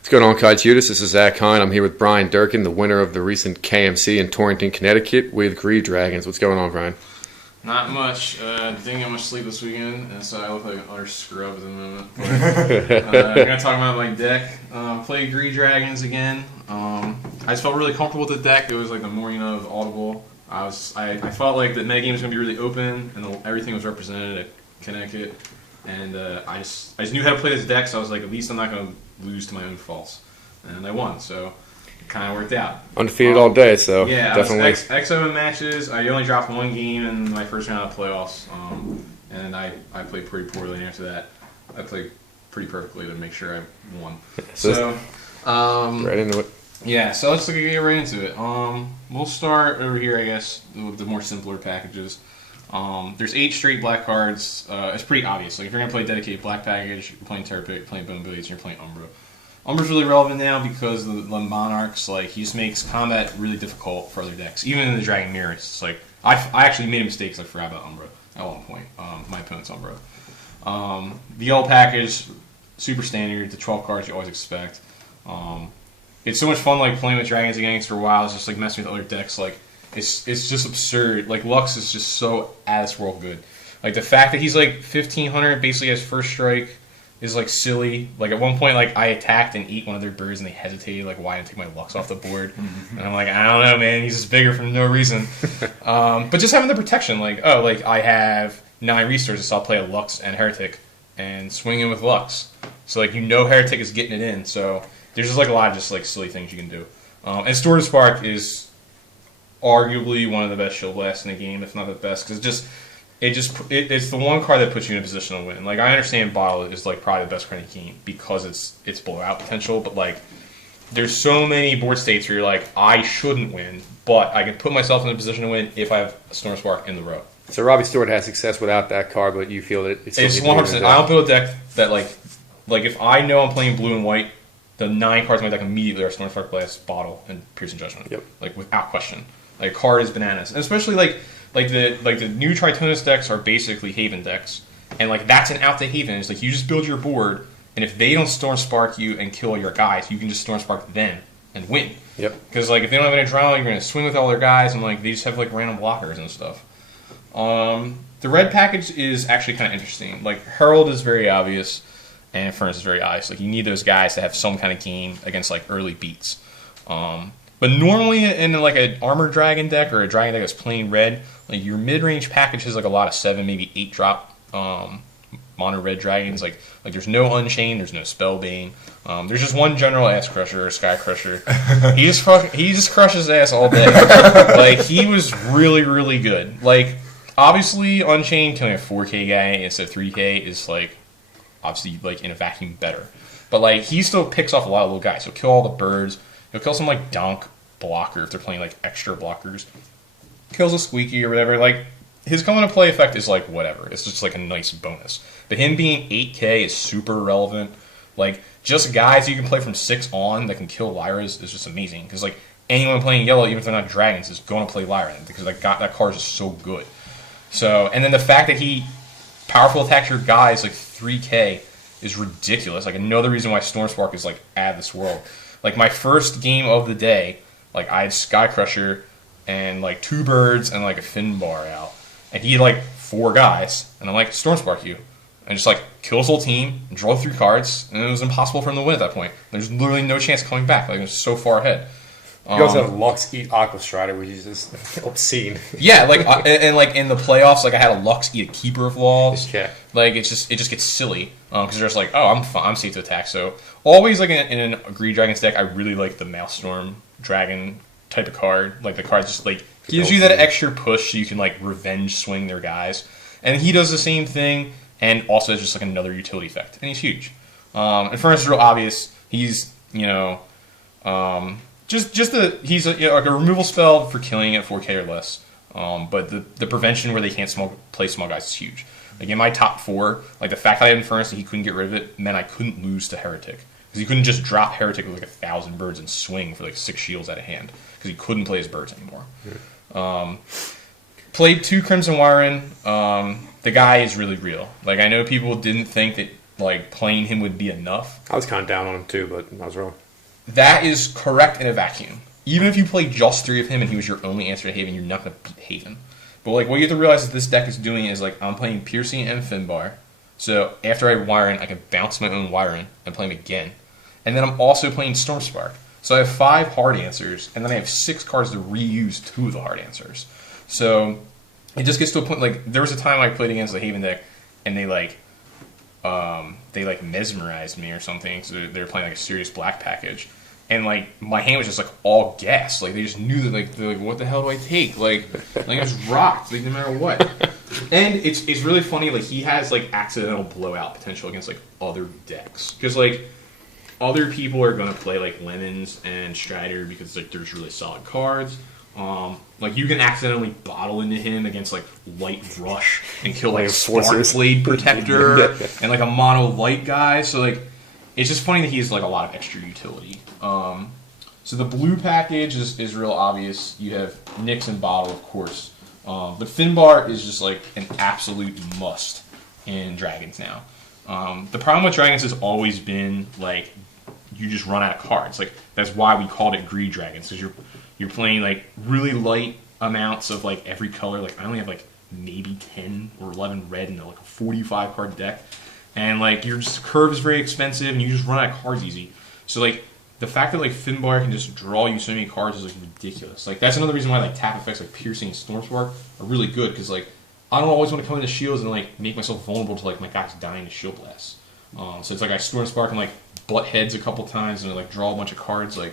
What's going on, Kaijudo? This is Zach Hine. I'm here with Brian Durkin, the winner of the recent KMC in Torrington, Connecticut, with Grieve Dragons. What's going on, Brian? Not much. Didn't get much sleep this weekend, and so I look like an utter scrub at the moment. But, I'm going to talk about my deck. Played Grieve Dragons again. I just felt really comfortable with the deck. It was like the morning of Audible. I felt like the metagame was going to be really open, and everything was represented at Connecticut. And I just knew how to play this deck, so I was like, at least I'm not going to lose to my own faults. And I won, so it kind of worked out. Undefeated all day, so yeah, definitely. I was X7 matches. I only dropped one game in my first round of playoffs, and I played pretty poorly. And after that, I played pretty perfectly to make sure I won. So right into it. Yeah, so let's get right into it. We'll start over here, I guess, with the more simpler packages. There's 8 straight black cards. It's pretty obvious. Like if you're gonna play a dedicated black package, you're playing Heretic, you're playing Bone Blades, and you're playing Umbra. Umbra's really relevant now because the Monarchs, like, he just makes combat really difficult for other decks. Even in the Dragon Mirror, it's like I actually made a mistake because I forgot about Umbra at one point. My opponent's Umbra. The yellow package, super standard. The 12 cards you always expect. It's so much fun, like playing with dragons against for a while. It's just like messing with other decks. Like it's just absurd. Like Lux is just so out of this world good. Like the fact that he's like 1500 basically as first strike is like silly. Like at one point, like I attacked and ate one of their birds and they hesitated, like why didn't I take my Lux off the board? And I'm like, I don't know, man. He's just bigger for no reason. But just having the protection, like like I have 9 resources, so I'll play a Lux and Heretic and swing in with Lux. So like Heretic is getting it in. So there's just like a lot of just like silly things you can do. And Stormspark is arguably one of the best shield blasts in the game, if not the best, because it's the one card that puts you in a position to win. Like I understand Bottle is like probably the best card in the game because it's blowout potential, but like there's so many board states where you're like, I shouldn't win, but I can put myself in a position to win if I have a Stormspark in the row. So Robbie Stewart has success without that card, but you feel that it's 100%. I don't build a deck that like if I know I'm playing blue and white, the 9 cards in my deck immediately are Stormspark Blast, Bottle, and Piercing Judgment. Yep. Like without question. Like card is bananas, and especially like the new Tritonus decks are basically Haven decks, and like that's an out to Haven. It's like you just build your board, and if they don't Stormspark you and kill your guys, you can just Stormspark them and win. Yep. Because like if they don't have any drama, you're gonna swing with all their guys, and like they just have like random blockers and stuff. The red package is actually kind of interesting. Like Herald is very obvious, and Infernus is very obvious. Like you need those guys to have some kind of game against like early beats. But normally in like an armored dragon deck or a dragon deck that's plain red, like your mid-range package has like a lot of 7, maybe 8 drop mono red dragons. Like there's no Unchained, there's no Spellbane. There's just one General Skycrusher or Skycrusher. He just crushes ass all day. Like he was really, really good. Like obviously Unchained killing a 4K guy instead of 3K is like obviously like in a vacuum better. But like he still picks off a lot of little guys. He'll kill all the birds. He'll kill some like donk blocker if they're playing like extra blockers. Kills a squeaky or whatever. Like his come into play effect is like whatever. It's just like a nice bonus. But him being 8K is super relevant. Like just guys you can play from 6 on that can kill Lyras is just amazing. Because like anyone playing yellow, even if they're not dragons, is going to play Lyra because like that card is so good. So and then the fact that he powerful attacks your guys like 3K is ridiculous. Like another reason why Stormspark is like out of this world. Like my first game of the day, like I had Skycrusher and like 2 birds and like a Finbarr out, and he had like 4 guys, and I'm like Stormspark you, and just like kill his whole team, and draw 3 cards, and it was impossible for him to win at that point. There's literally no chance of coming back. Like it was so far ahead. You also have Lux eat Aqua Strider, which is just obscene. Yeah, like and like in the playoffs, like I had a Lux eat a Keeper of Laws. Yeah. Like it just gets silly because they're just like, oh, I'm safe to attack. So always like in an Greed Dragons deck, I really like the Maelstrom Dragon type of card. Like the card just like gives you that extra push so you can like revenge swing their guys. And he does the same thing, and also has just like another utility effect, and he's huge. Infernus is real obvious. He's he's like a removal spell for killing at 4K or less. But the prevention where they can't play small guys is huge. Like in my top 4, like the fact that I had Infernus and he couldn't get rid of it meant I couldn't lose to Heretic. Because he couldn't just drop Heretic with like 1,000 birds and swing for like 6 shields out of hand. Because he couldn't play his birds anymore. Yeah. Played 2 Crimson Wyvern. The guy is really real. Like I know people didn't think that like playing him would be enough. I was kind of down on him too, but I was wrong. That is correct in a vacuum. Even if you play just 3 of him and he was your only answer to Haven, you're not going to beat Haven. But like what you have to realize that this deck is doing is like I'm playing Piercing and Finbarr. So after I Wyvern, I can bounce my own Wyvern and play him again. And then I'm also playing Stormspark. So I have 5 hard answers, and then I have 6 cards to reuse 2 of the hard answers. So it just gets to a point, like, there was a time I played against the Haven deck, and they mesmerized me or something, so they were playing, like, a serious black package. And, like, my hand was just, like, all gas. Like, they just knew that, like, they're like, what the hell do I take? Like I was rocked, like, no matter what. And it's really funny, like, he has, like, accidental blowout potential against, like, other decks. Because, like, other people are going to play, like, Lemons and Strider because, like, there's really solid cards. Like, you can accidentally bottle into him against, like, Light Rush and kill, like, Spark Blade Protector and, like, a mono light guy. So, like, it's just funny that he has, like, a lot of extra utility. So the blue package is real obvious. You have Nyx and Bottle, of course. But Finbarr is just, like, an absolute must in Dragons now. The problem with Dragons has always been, like, you just run out of cards. Like, that's why we called it Greed Dragons, because you're playing, like, really light amounts of, like, every color. Like, I only have, like, maybe 10 or 11 red in, like, a 45-card deck. And, like, your curve is very expensive, and you just run out of cards easy. So, like, the fact that, like, Finbarr can just draw you so many cards is, like, ridiculous. Like, that's another reason why, like, tap effects like Piercing and Stormspark are really good, because, like, I don't always want to come into shields and, like, make myself vulnerable to, like, my guys dying to shield blast. So it's like I Stormspark and, like, butt heads a couple times and, like, draw a bunch of cards. Like,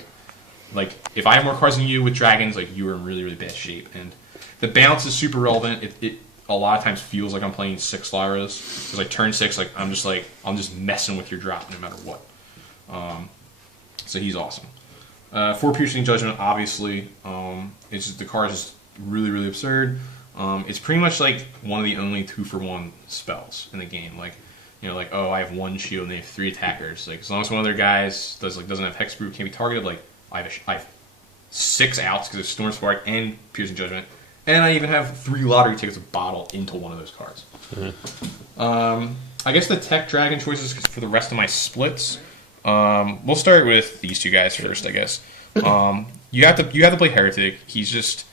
if I have more cards than you with Dragons, like, you are in really, really bad shape. And the bounce is super relevant. It a lot of times feels like I'm playing 6 Lyras. Because, like, turn 6, like, I'm just messing with your drop no matter what. So he's awesome. 4 Piercing Judgment, obviously. It's just, the card is just really, really absurd. It's pretty much like one of the only 2-for-1 spells in the game. Like, you know, like, oh, I have 1 shield and they have 3 attackers. Like, as long as one of their guys doesn't have Hexproof, can't be targeted, like, I have 6 outs because of Stormspark and Piercing Judgment. And I even have 3 lottery tickets to bottle into one of those cards. Mm-hmm. I guess the tech dragon choices for the rest of my splits. We'll start with these 2 guys first, I guess. You have to play Heretic. He's just,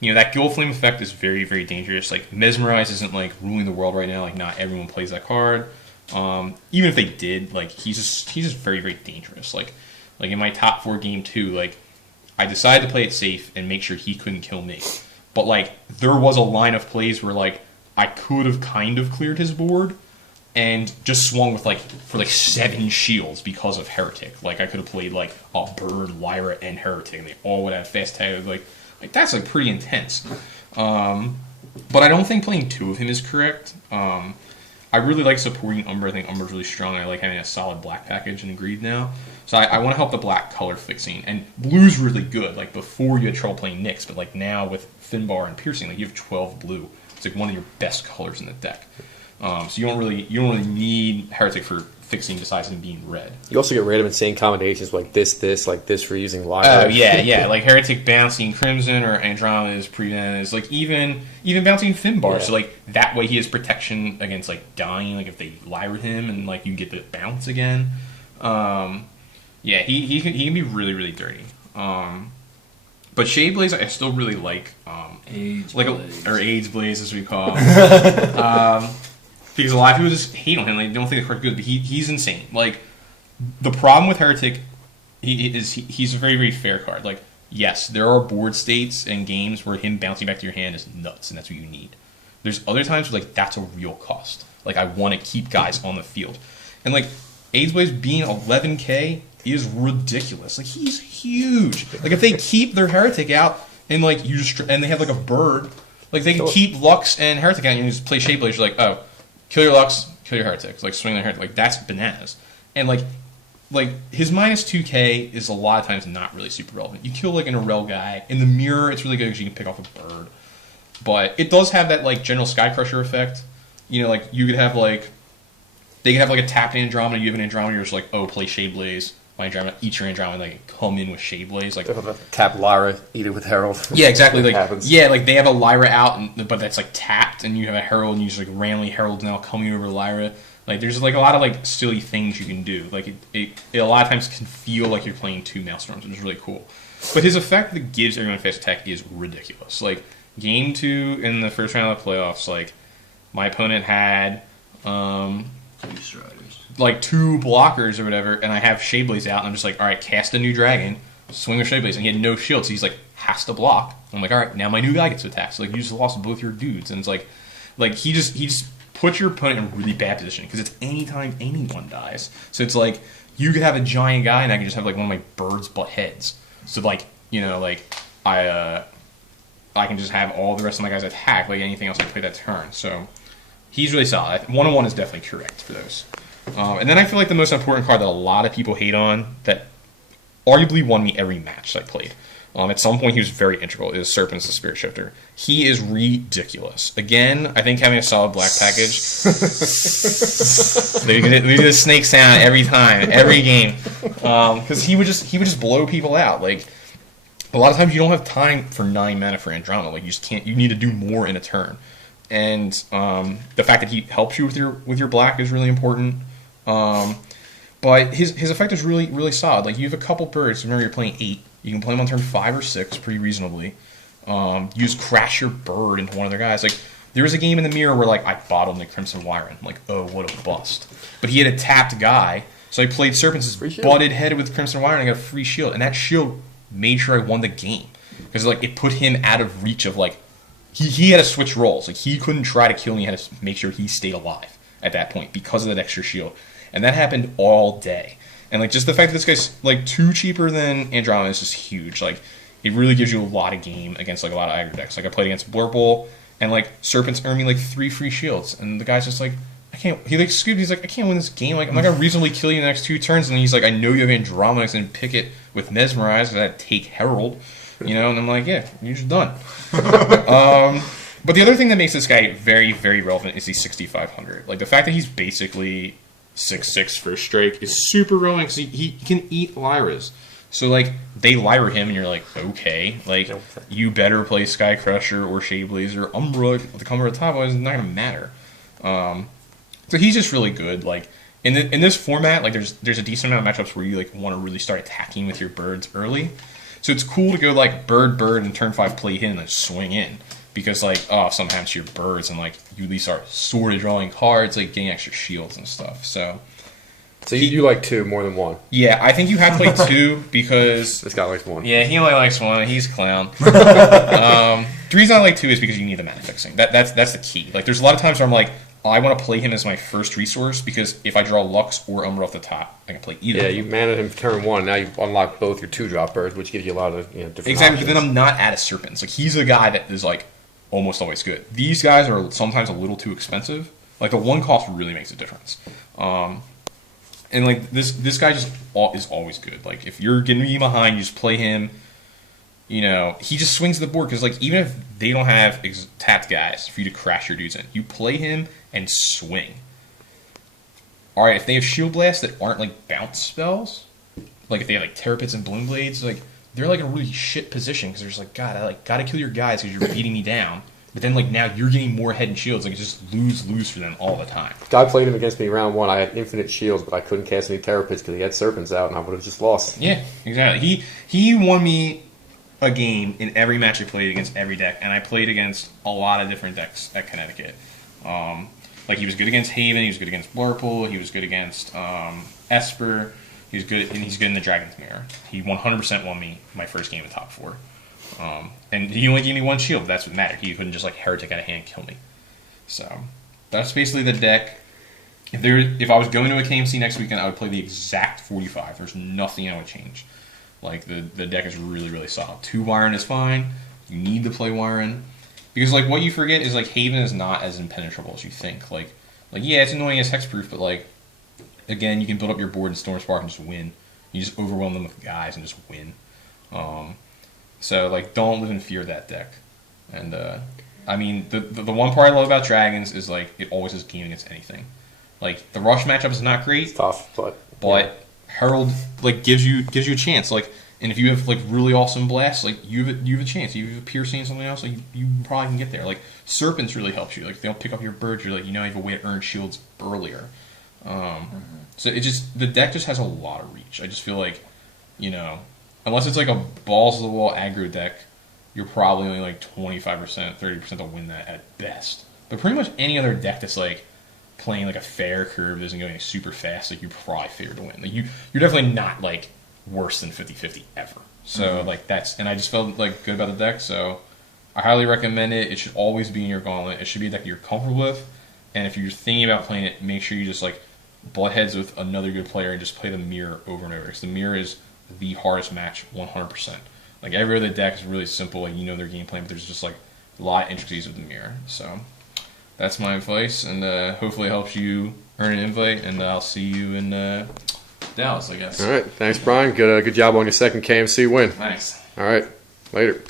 you know, that Guild Flame effect is very, very dangerous. Like, Mesmerize isn't, like, ruling the world right now. Like, not everyone plays that card. Even if they did, like, he's just very, very dangerous. Like in my top 4 game 2, like, I decided to play it safe and make sure he couldn't kill me. But, like, there was a line of plays where, like, I could have kind of cleared his board and just swung with, like, for, like, 7 shields because of Heretic. Like, I could have played, like, a Bird, Lyra, and Heretic, and they all would have fast tag. Like that's, like, pretty intense. But I don't think playing 2 of him is correct. I really like supporting Umbra. I think Umbra's really strong. I like having a solid black package in Greed now. So I want to help the black color fixing. And blue's really good. Like, before you had trouble playing Nyx, but, like, now with Finbarr and Piercing, like, you have 12 blue. It's, like, one of your best colors in the deck. So you don't really need Heretic for fixing besides him being red. You also get rid of insane combinations like this for using Lyra. Oh, yeah. Like, Heretic bouncing Crimson or Andromeda is prevent is, like, even bouncing Finbarr. Yeah. So, like, that way he has protection against, like, dying, like, if they Lyra him, and, like, you get the bounce again. Yeah, he can be really, really dirty. But Shadeblaze I still really like. AIDS Blaze, as we call him. Because a lot of people just hate on him. They don't think the card's good, but he's insane. Like, the problem with Heretic, he's a very, very fair card. Like, yes, there are board states and games where him bouncing back to your hand is nuts, and that's what you need. There's other times where, like, that's a real cost. Like, I want to keep guys on the field. And, like, AIDS Blaze being 11k is ridiculous. Like, he's huge. Like, if they keep their Heretic out and, like, and they have, like, a bird, like, they can keep Lux and Heretic out and you just play Shadeblaze. You're like, oh, kill your Lux, kill your Heretics. Like, swing their Heretic. Like, that's bananas. And, like his minus 2k is a lot of times not really super relevant. You kill, like, an Arel guy. In the mirror, it's really good because you can pick off a bird. But it does have that, like, General Skycrusher effect. You know, like, you could have, like, they could have, like, a tapped Andromeda. You have an Andromeda, you're just like, oh, play Shadeblaze. My Andromeda, eat your Andromeda, like, come in with Shadeblaze. Like, tap Lyra, eat it with Herald. Yeah, exactly. Like, yeah, like, they have a Lyra out, but that's, like, tapped, and you have a Herald, and you just, like, randomly Herald now coming over Lyra. Like there's like a lot of like silly things you can do. Like it a lot of times can feel like you're playing 2 Maelstorms, which is really cool. But his effect that gives everyone fast attack is ridiculous. Like game 2 in the first round of the playoffs, like my opponent had like 2 blockers or whatever, and I have Shadeblaze out, and I'm just like, all right, cast a new dragon, swing with Shadeblaze, and he had no shield, so he's like, has to block. I'm like, all right, now my new guy gets to attack. So like you just lost both your dudes, and it's like he just puts your opponent in a really bad position because it's anytime anyone dies. So it's like you could have a giant guy, and I can just have like one of my birds butt heads. So like I can just have all the rest of my guys attack like anything else I play that turn. So he's really solid. 1-on-1 is definitely correct for those. And then I feel like the most important card that a lot of people hate on that arguably won me every match that I played. At some point, he was very integral. Is Serpens the Spirit Shifter. He is ridiculous. Again, I think having a solid black package. They do the snake sound every time, every game, because he would just blow people out. Like a lot of times, you don't have time for 9 mana for Andromeda. Like you just can't. You need to do more in a turn. And the fact that he helps you with your black is really important. But his effect is really, really solid. Like you have a couple birds. Remember, you're playing 8. You can play them on turn 5 or 6 pretty reasonably. Use Crash your bird into one of their guys. Like there was a game in the mirror where like I bottled the Crimson Wyvern. Like, oh, what a bust. But he had a tapped guy, so I played Serpens, butted headed with Crimson Wyvern, and I got a free shield. And that shield made sure I won the game because like it put him out of reach of like he had to switch roles. Like he couldn't try to kill me. He had to make sure he stayed alive at that point because of that extra shield. And that happened all day. And like just the fact that this guy's like 2 cheaper than Andromeda is just huge. Like it really gives you a lot of game against like a lot of aggro decks. Like I played against Blurple, and like Serpents earned me like 3 free shields, and the guy's just like, I can't. He like scooped. He's like, I can't win this game. Like I'm not gonna reasonably kill you in the next 2 turns. And he's like, I know you have Andromeda, and pick it with Mesmerize because I take Herald, And I'm like, yeah, you're just done. But the other thing that makes this guy very, very relevant is he's 6,500. Like the fact that he's basically 6'6" first strike is super relevant because he can eat Lyras. So like they Lyra him, and you're like, okay, like you better play Skycrusher or Shadeblaze or Umbra to come over the top. It's not gonna matter. So he's just really good. Like in this format, like there's a decent amount of matchups where you like want to really start attacking with your birds early. So it's cool to go like bird and turn 5 play hit and then swing in. Because, like, sometimes to your birds, and, like, you at least are sort of drawing cards, like, getting extra shields and stuff, so... So you like 2 more than 1? Yeah, I think you have to play 2, because... This guy likes 1. Yeah, he only likes 1. He's a clown. The reason I like 2 is because you need the mana fixing. That's the key. Like, there's a lot of times where I'm like, I want to play him as my first resource, because if I draw Lux or Umbra off the top, I can play either. Yeah, you mana him for turn 1, now you unlock both your 2-drop birds, which gives you a lot of different Exactly, options. But then I'm not at a Serpens. Like, he's a guy that is, like... almost always good. These guys are sometimes a little too expensive. Like the 1 cost really makes a difference. And like this guy just is always good. Like if you're getting me behind, you just play him. He just swings the board because like even if they don't have tapped guys for you to crash your dudes in, you play him and swing. All right, if they have Shield Blast that aren't like bounce spells, like if they have like Terror Pits and Bloom Blades, like. They're like in a really shit position because they're just like, God, I like gotta kill your guys because you're beating me down. But then like now you're getting more head and shields. Like it's just lose for them all the time. Guy played him against me round 1. I had infinite shields, but I couldn't cast any Terror Pits because he had Serpents out, and I would have just lost. Yeah, exactly. He won me a game in every match I played against every deck, and I played against a lot of different decks at Connecticut. Like he was good against Haven, he was good against Blurple, he was good against Esper. He's good, and he's good in the Dragon's Mirror. He 100% won me my first game in top 4. And he only gave me 1 shield, but that's what mattered. He couldn't just like Heretic out of hand and kill me. So that's basically the deck. If I was going to a KMC next weekend, I would play the exact 45. There's nothing I would change. Like the deck is really, really solid. 2 Wyvern is fine. You need to play Wyvern. Because like what you forget is like Haven is not as impenetrable as you think. Like yeah, it's annoying as hexproof, but like again, you can build up your board in Stormspark and just win. You just overwhelm them with guys and just win. So, like, don't live in fear of that deck. And, I mean, the one part I love about Dragons is, like, it always is game against anything. Like, the Rush matchup is not great. It's tough, but yeah. Herald, like, gives you a chance. Like, and if you have, like, really awesome blasts, like, you have a chance. You have a piercing and something else, like, you probably can get there. Like, Serpents really helps you. Like, they'll pick up your birds. You're like, you have a way to earn shields earlier. So the deck just has a lot of reach. I just feel like, unless it's like a balls to the wall aggro deck, you're probably only like 25%, 30% to win that at best. But pretty much any other deck that's like playing like a fair curve that isn't going super fast, like you're probably favored to win. Like you're definitely not like worse than 50-50 ever. So like and I just felt like good about the deck. So I highly recommend it. It should always be in your gauntlet. It should be a deck you're comfortable with. And if you're thinking about playing it, make sure you just like butt heads with another good player and just play the mirror over and over. Because the mirror is the hardest match 100%. Like every other deck is really simple, like their game plan, but there's just like a lot of intricacies with the mirror. So that's my advice, and hopefully it helps you earn an invite, and I'll see you in Dallas, I guess. All right. Thanks, Brian. Good job on your second KMC win. Thanks. All right. Later.